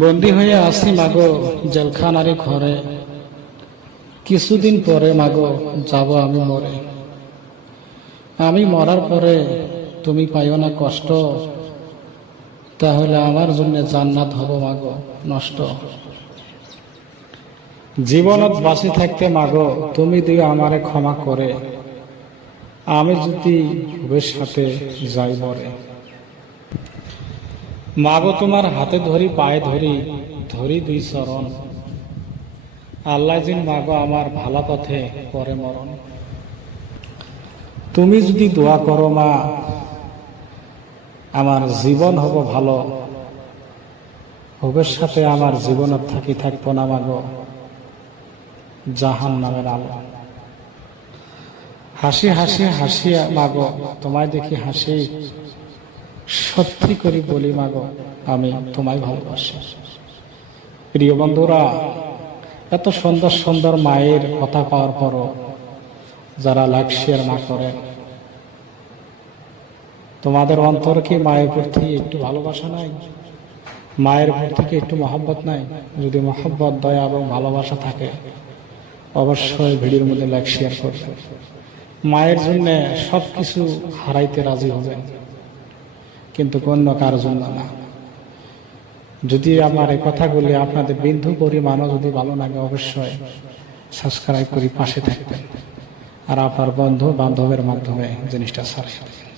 বন্দী হয়ে আসি মাগো জেলখানারি ঘরে, কিছুদিন পরে মাগো যাব আমি মরে। আমি মরার পরে তুমি পাইও না কষ্ট, তাহলে আমার জন্য জান্নাত হব মাগো নষ্ট। জীবনত বাঁচি থাকতে মাগো তুমি দিও আমারে ক্ষমা করে, আমি যদি ভবের সাথে যাই মরে। মাগো তোমার হাতে ধরি পায়ে ধরি, ধরি দুই চরণ, আল্লাহ জিন মাগো আমার ভালা পথে করে মরণ। তুমি যদি দোয়া করো মা আমার জীবন হব ভালো, ভবের সাথে আমার জীবনত থাকবো না মাগো জাহান নামের আলো। হাসি হাসি হাসিয়া মাগো তোমায় দেখি হাসি, সত্যি করি বলি মাগো আমি তোমায় ভালোবাসি। প্রিয় বন্ধুরা, এত সুন্দর সুন্দর মায়ের কথা পাওয়ার পরও যারা লাইক শেয়ার না করে, তোমাদের অন্তর কি মায়ের প্রতি একটু ভালোবাসা নাই? মায়ের প্রতি কি একটু মহব্বত নাই? যদি মহব্বত, দয়া এবং ভালোবাসা থাকে অবশ্যই ভিডিওর মধ্যে লাইক শেয়ার করবে। মায়ের জন্য সবকিছু হারাইতে রাজি হবেন, কিন্তু অন্য কারোর জন্য না। যদি আমার এই কথাগুলি আপনাদের বিন্দু পরিমাণও যদি ভালো লাগে অবশ্যই সাবস্ক্রাইব করে পাশে থাকবেন, আর আপনার বন্ধু বান্ধবের মাধ্যমে জিনিসটা ছড়িয়ে দেবেন।